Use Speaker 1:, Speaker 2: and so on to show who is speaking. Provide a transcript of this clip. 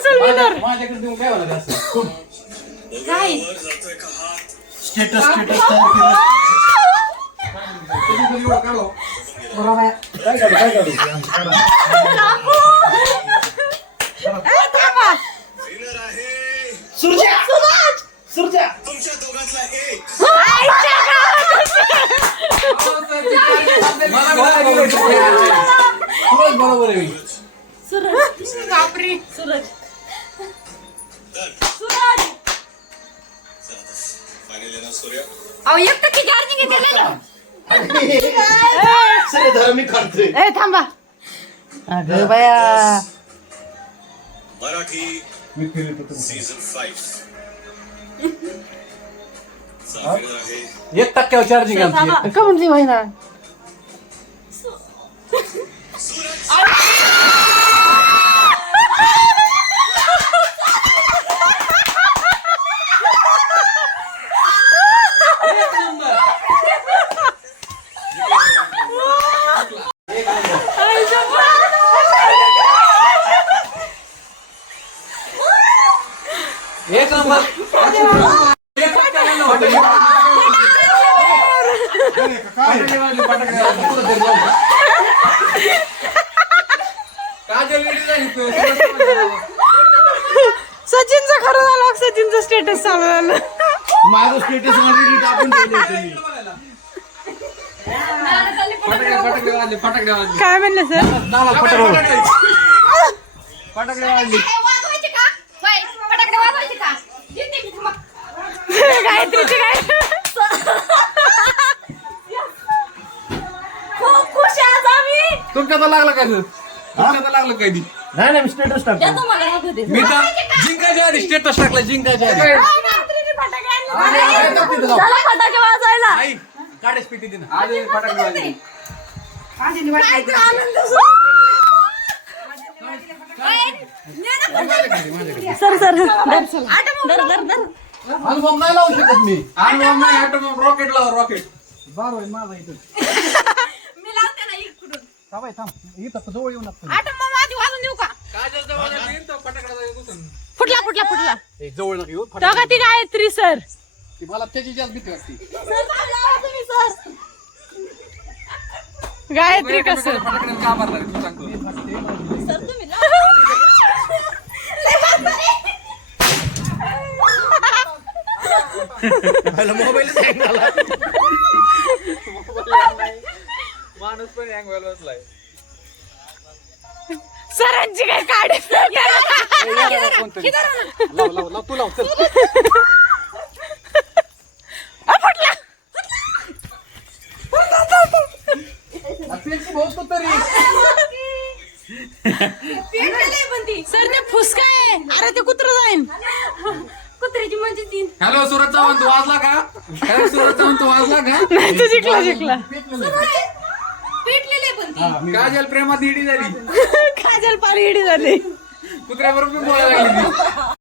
Speaker 1: असेल विनर.
Speaker 2: माझ्याकडे देऊन काय मला असं
Speaker 1: काय
Speaker 3: स्टेटस तयार केलं.
Speaker 2: काय काढू
Speaker 1: थांबा.
Speaker 3: सुरजा सुरजा
Speaker 4: तुमच्या दोघांतला एक
Speaker 1: आईच्या गावात.
Speaker 2: बरोबर आहे.
Speaker 1: सूरज बापरे सूरज सूरज
Speaker 4: फायनल येणार सूर्य
Speaker 1: अहो एक टक्के चार्जिंग आहे त्याला.
Speaker 3: सगळे धरा मी काढतोय.
Speaker 1: ए थांबा. अगं बाया
Speaker 4: मराठी
Speaker 2: मी फिरत
Speaker 4: सीझन 5 चा winner आहे
Speaker 2: 1% चार्जिंग आमची.
Speaker 1: का म्हणते महिना
Speaker 2: एक नंबर.
Speaker 1: सचिनचं खरं झालं. सचिनचं स्टेटस चालू झालं.
Speaker 3: माझं स्टेटस मध्ये टाकून ठेवलं मी.
Speaker 2: फटाकडे वाजले.
Speaker 1: काय म्हणलं सर.
Speaker 2: फटाकडे वाजले.
Speaker 1: गायत्रीची काय खूप खुश आहे आज आम्ही.
Speaker 2: तुमच्या तर लागलं काय सर? तुमच्या तर लागलं काय ती?
Speaker 3: नाही नाही मी स्टेटस टाकतो.
Speaker 2: मी तर जिंकायच्या आधी स्टेटस टाकला. जिंकायच्या आधी
Speaker 1: फटाके वाजायला.
Speaker 2: आई काढेच पिटी दे ना. आज फटाकडे वाजले.
Speaker 1: सर सर धर धर धर.
Speaker 2: अनुभव नाही लावू शकत मी. अनुभव नाही. ॲटोम रॉकेट लावा. रॉकेट बरोबर माझा इथं.
Speaker 1: मी लावते ना इकडून.
Speaker 2: थांब थांब. इथं जवळ येऊ नका.
Speaker 1: आटम मग आधी वाजून देऊ का.
Speaker 2: काजल जवळ येईल तर फटाकडा घुसून.
Speaker 1: फुटला फुटला फुटला.
Speaker 2: ए, जवळ नका येऊ.
Speaker 1: तो का ती गायत्री सर.
Speaker 2: ती मला त्याची जास्त भीती वाटते.
Speaker 1: गायत्री कसं
Speaker 2: फटाकडे का मारला तू सांगतो.
Speaker 3: मोबाईल हँग झाला.
Speaker 2: माणूस पण हँग व्हायला बसलाय.
Speaker 1: सरांची काय काढ.
Speaker 2: लाव लाव लाव. तू लाव चल.
Speaker 1: फुटला.
Speaker 2: पेची भाऊ तरी.
Speaker 1: सर ते फुसका आहे. अरे ते कुत्र जाईन. कुत्र्याची म्हणजे तीन.
Speaker 2: हॅलो सुरज चव्हाण तू वाजला का? हॅलो सुरज चव्हाण तू वाजला का?
Speaker 1: नाही तू जिंकला जिंकला.
Speaker 2: काजल प्रेमात इडी झाली.
Speaker 1: काजल पाणी इडी झाली.
Speaker 2: कुत्र्याबरोबर बोलायला लागली ती.